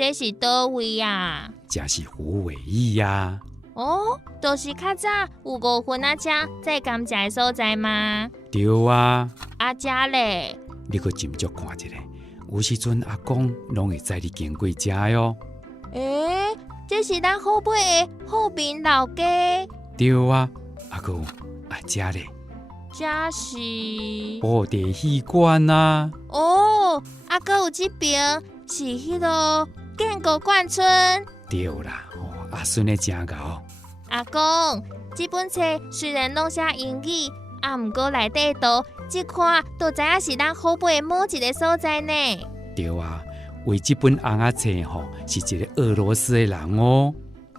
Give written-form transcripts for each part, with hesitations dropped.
这是倒位啊？这是虎尾意啊。哦，就是较早有5分仔车在甘蔗的所在吗？对啊。啊，这咧？你去斟酌看一下，有时阵阿公拢会载你经过这哟。这是咱虎尾的后边老家。对啊，阿哥这咧？这是布袋戏馆啊。哦，啊，搁有这边是迄个建国眷村。对啦，阿孙的真贤。阿公，这本册虽然拢写英语，毋过内底图一看，就知影是咱虎尾的某一个所在呢。对啊，为这本红仔册是一个俄罗斯的人哦。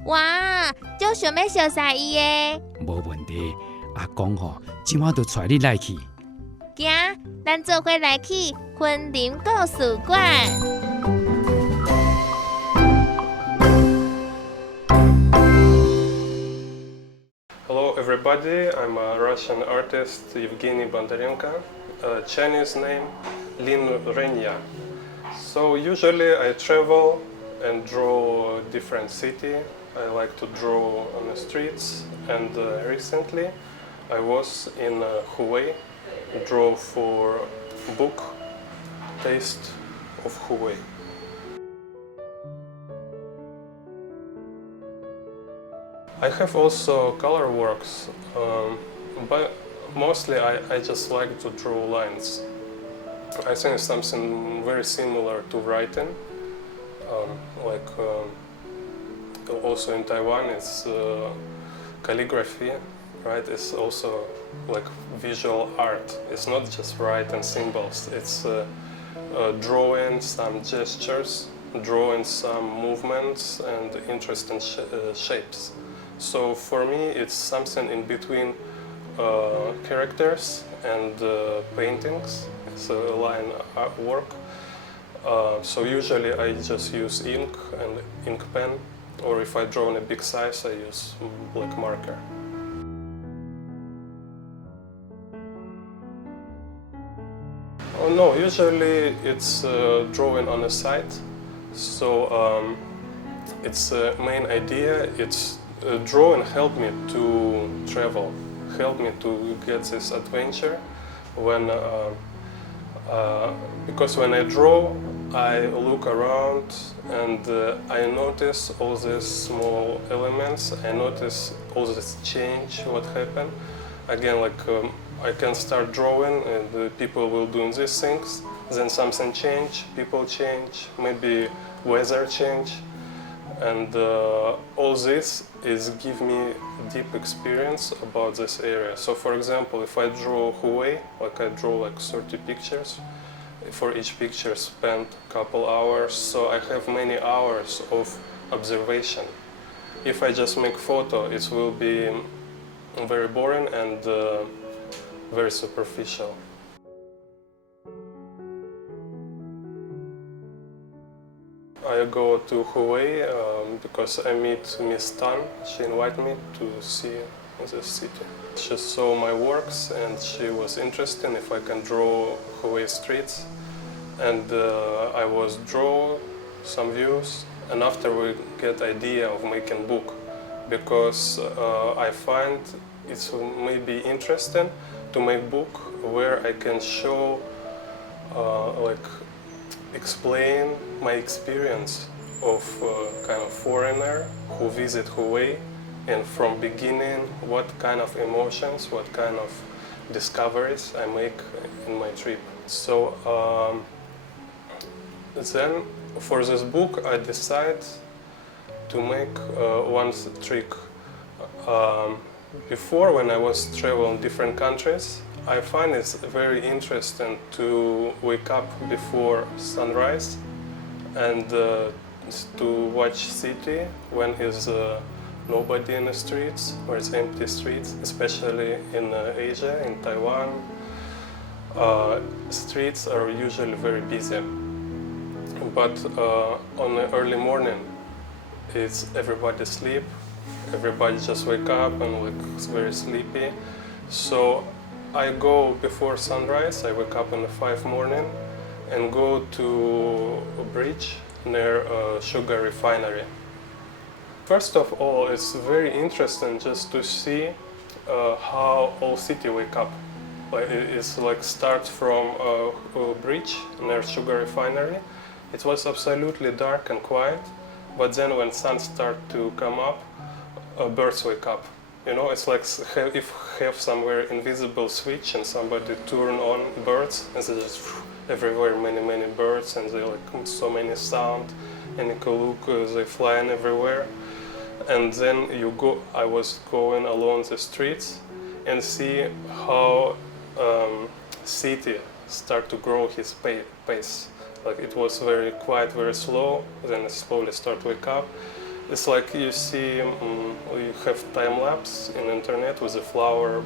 哇，就想要熟悉伊的。无问题，阿公今晚就带你来去。行，咱做伙来去云林故事馆。Hello everybody, I'm a Russian artist Evgeny Bondarenko, Chinese name仁亚. So usually I travel and draw different city. I like to draw on the streets, and recently I was in Huwei, draw for book Taste of Huwei. I have also color works, but mostly I just like to draw lines. I think it's something very similar to writing, also in Taiwan it's calligraphy, right? It's also like visual art. It's not just writing symbols, it's drawing some gestures, drawing some movements and interesting shapes. So for me, it's something in between characters and paintings. It's a line artwork. So usually I just use ink and ink pen, or if I draw in a big size, I use black marker. Oh no, usually it's drawing on a site. So its main idea, it's drawing helped me to travel, helped me to get this adventure. Because when I draw, I look around and I notice all these small elements. I notice all this change, what happened. Again, I can start drawing and people will do these things. Then something change, people change, maybe weather change. And all this is give me deep experience about this area. So for example, if I draw Huwei, I draw 30 pictures. For each picture spend a couple hours, so I have many hours of observation. If I just make photo, it will be very boring and very superficial. I go to Huwei because I meet Miss Tan. She invited me to see the city. She saw my works and she was interested if I can draw Huwei streets. And I was draw some views, and after we get idea of making book, because I find it may be interesting to make book where I can show explain my experience of kind of foreigner who visit Huwei, and from beginning what kind of emotions, what kind of discoveries I make in my trip. So then for this book I decide to make one trick. Before, when I was traveling different countries, I find it's very interesting to wake up before sunrise and to watch city when is nobody in the streets or it's empty streets, especially in Asia, in Taiwan. Streets are usually very busy, but on the early morning, it's everybody sleep, everybody just wake up and it's very sleepy. So I go before sunrise, I wake up in the 5 morning and go to a bridge near a sugar refinery. First of all, it's very interesting just to see how all city wake up. Like it's like start from a bridge near sugar refinery. It was absolutely dark and quiet, but then when sun start to come up, birds wake up. You know, it's like if have somewhere invisible switch and somebody turn on birds, and they just everywhere many birds, and they like so many sound, and you can look, they flying everywhere. And then I was going along the streets and see how city start to grow his pace. Like it was very quiet, very slow, then it slowly start to wake up. It's like you see, you have time lapse in internet with a flower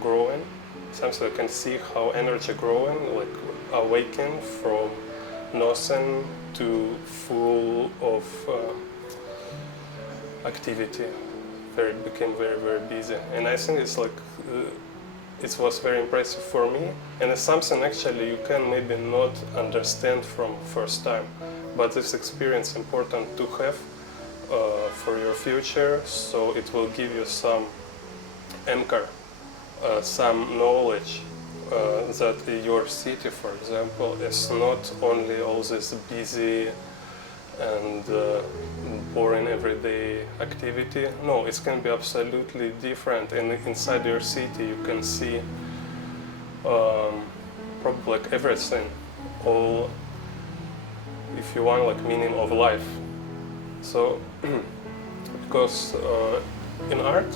growing. Sometimes you can see how energy growing, like awaken from nothing to full of activity. Became very busy, and I think it's like it was very impressive for me, and it's something actually you can maybe not understand from first time, but this experience important to have for your future, so it will give you some anchor, some knowledge that your city, for example, is not only all this busy and boring everyday activity. No, it can be absolutely different, and inside your city you can see probably like everything, all, if you want, like meaning of life. So because in art,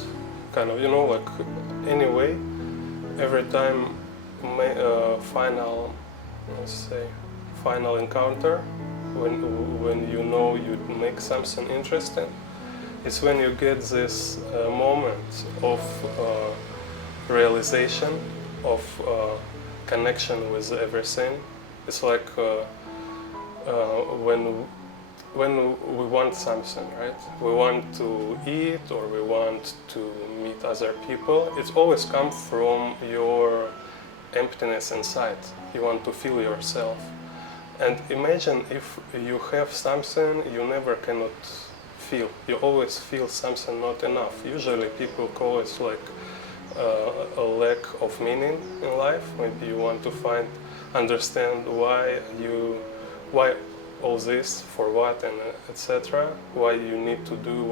kind of, you know, like anyway, every time final encounter, when you know you make something interesting, it's when you get this moment of realization, of connection with everything. It's like when we want something, right? We want to eat or we want to meet other people. It always comes from your emptiness inside. You want to feel yourself. And imagine if you have something you never cannot feel. You always feel something not enough. Usually people call it like a lack of meaning in life. Maybe you want to understand why all this, for what, and etc. Why you need to do,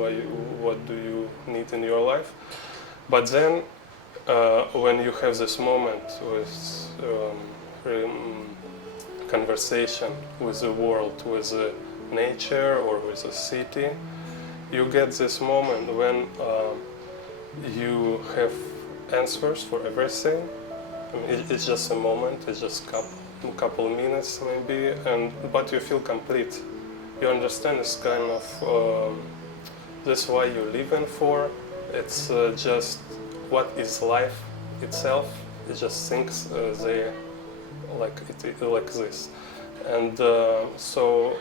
what do you need in your life. But then when you have this moment with conversation with the world, with the nature or with the city, you get this moment when you have answers for everything. I mean, it's just a moment, it's just a couple minutes maybe, but you feel complete. You understand it's kind of that's why you're living for. It's just what is life itself. It just things there like this, and so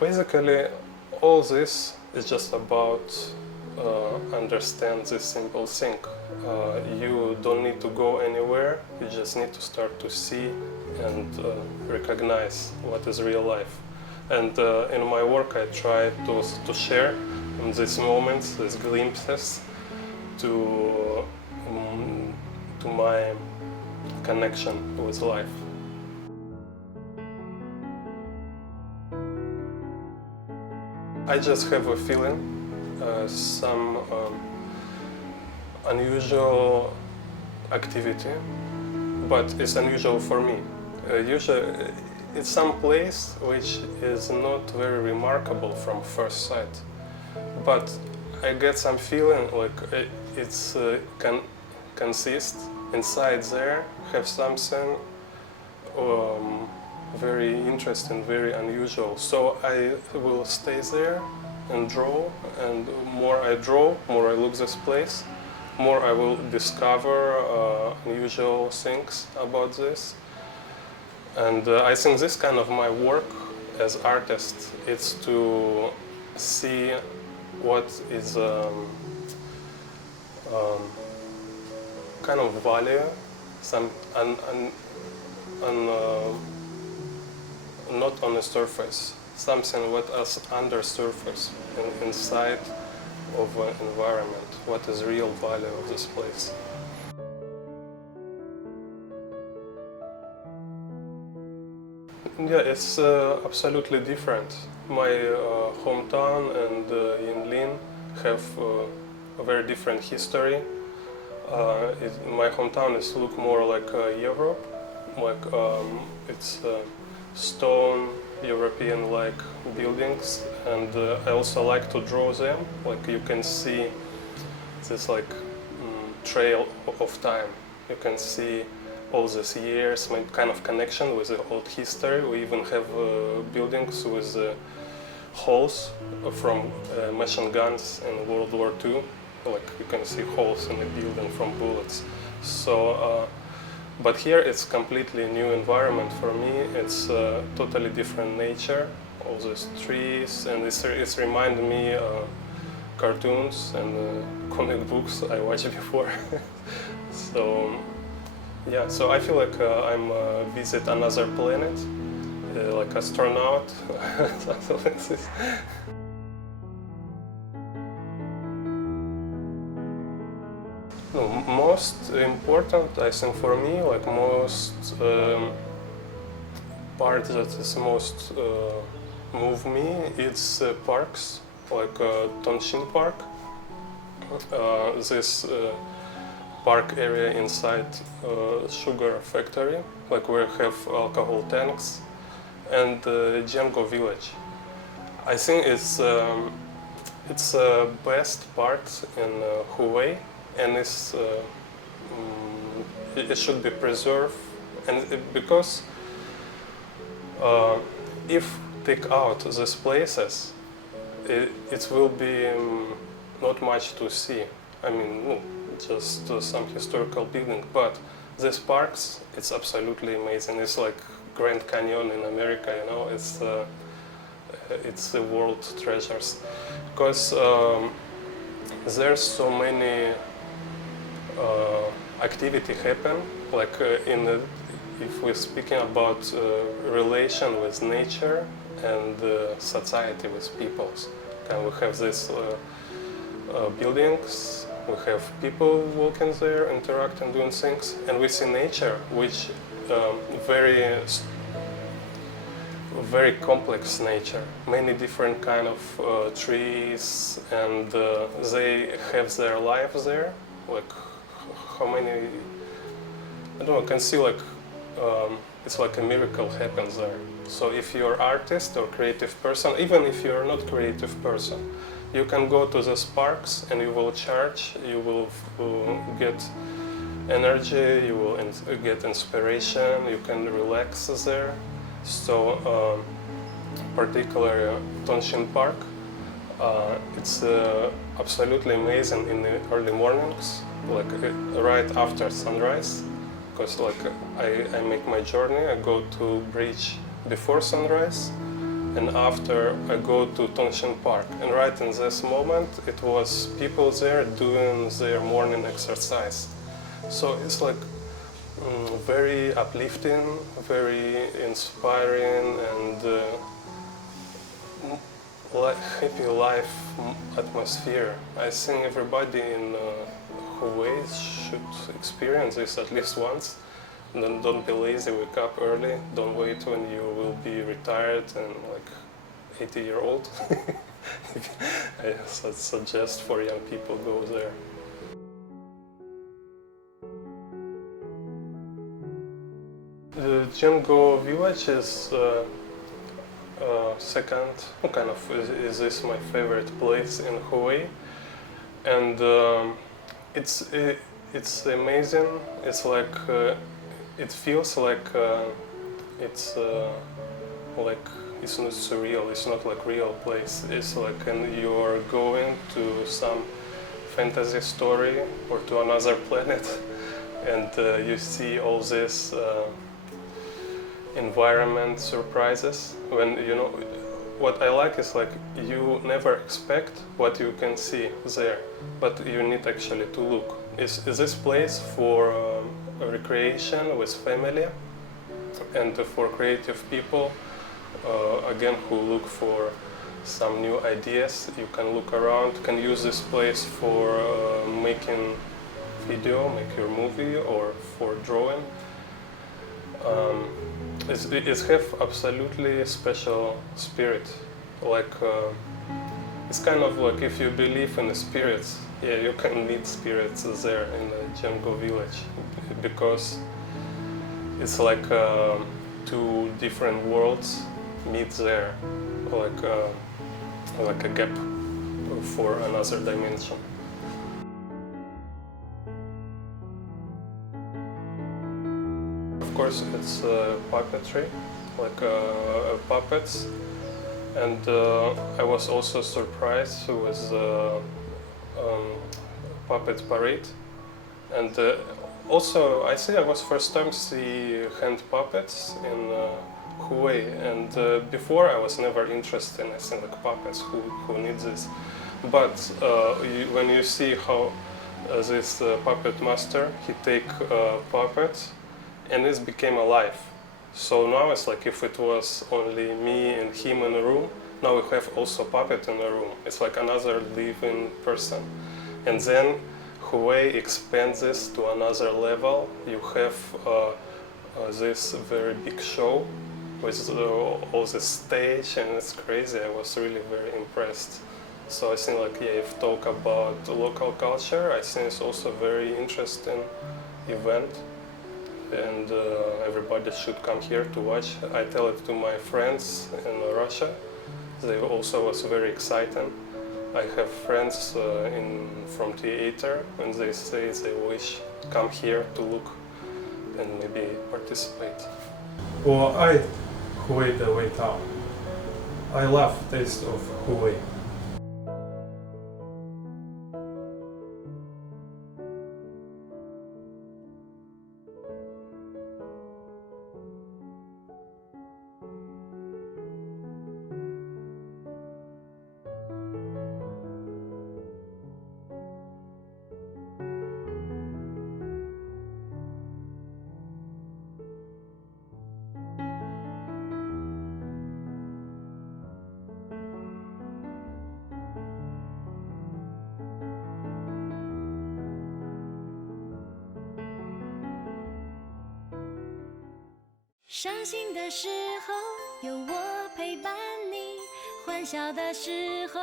basically all this is just about understand this simple thing. You don't need to go anywhere, you just need to start to see and recognize what is real life. And in my work I try to share these moments, these glimpses to my connection with life. I just have a feeling, some unusual activity, but it's unusual for me. Usually it's some place which is not very remarkable from first sight, but I get some feeling like it's can consist inside there, have something very interesting, very unusual. So I will stay there and draw, and more I draw, more I look this place, more I will discover unusual things about this. And I think this kind of my work as artist is to see what is kind of value, some not on the surface, something what is under surface, inside of an environment, what is real value of this place. Yeah, it's absolutely different. My hometown and Yinlin have a very different history. My hometown is look more like Europe, like it's stone European-like buildings, and I also like to draw them. Like you can see this like trail of time. You can see all these years, my kind of connection with the old history. We even have buildings with holes from machine guns in World War II. Like you can see holes in the building from bullets. So, but here it's completely new environment for me. It's totally different nature. All these trees, and it's reminded me cartoons and comic books I watched before. So. Yeah, so I feel like I'm visit another planet, like astronaut, something like this. No, most important, I think for me, like most part that is most move me, it's parks, like Tonshin Park. This park area inside sugar factory, like we have alcohol tanks, and Django village. I think it's best part in Huawei, and it should be preserved. And because if take out these places, it will be not much to see. I mean, just some historical building, but these parks, it's absolutely amazing. It's like Grand Canyon in America, you know. It's the world treasures, because there's so many activity happen. Like if we're speaking about relation with nature and society with peoples, and we have these buildings. We have people walking there, interacting, doing things, and we see nature, which very complex nature. Many different kind of trees, and they have their lives there. Like how many? I don't know. I can see like it's like a miracle happens there. So if you're artist or creative person, even if you're not creative person, you can go to these parks and you will charge, you will get energy, you will get inspiration, you can relax there. So, particularly Tonshin Park, it's absolutely amazing in the early mornings, like right after sunrise, because like I make my journey, I go to bridge before sunrise, and after I go to Tonshin Park. And right in this moment, it was people there doing their morning exercise. So it's like very uplifting, very inspiring, and happy life atmosphere. I think everybody in Huawei should experience this at least once. Don't be lazy, wake up early, don't wait when you will be retired and like 80-year-old. I suggest for young people go there. The Django village is second, kind of, is this my favorite place in Huawei, and it's amazing. It's like it feels like it's not surreal. It's not like real place. It's like you're going to some fantasy story or to another planet, and you see all this environment surprises. When you know, what I like is like you never expect what you can see there, but you need actually to look. Is this place for recreation with family and for creative people again, who look for some new ideas. You can look around, can use this place for making video, make your movie, or for drawing. It have absolutely special spirit. Like it's kind of like if you believe in the spirits, yeah, you can meet spirits there in the jungle village, because it's like two different worlds meet there, like a gap for another dimension. Of course, it's puppetry, like puppets, and I was also surprised with puppet parade, and also I think I was first time see hand puppets in Huawei, and before I was never interested in anything like puppets. Who needs this? But when you see how this puppet master, he take puppets and it became alive. So now it's like if it was only me and him in a room, now we have also puppet in the room. It's like another living person. And then Huawei expands this to another level. You have this very big show with all the stage, and it's crazy. I was really very impressed. So I think like, yeah, if talk about local culture, I think it's also a very interesting event, and everybody should come here to watch. I tell it to my friends in Russia. They also was very excited. I have friends from theater, and they say they wish come here to look and maybe participate. 我爱虎尾的味道。I love taste of 虎尾。伤心的时候有我陪伴你，欢笑的时候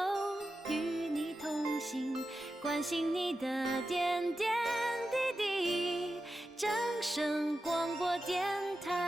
与你同行，关心你的点点滴滴。正声广播电台。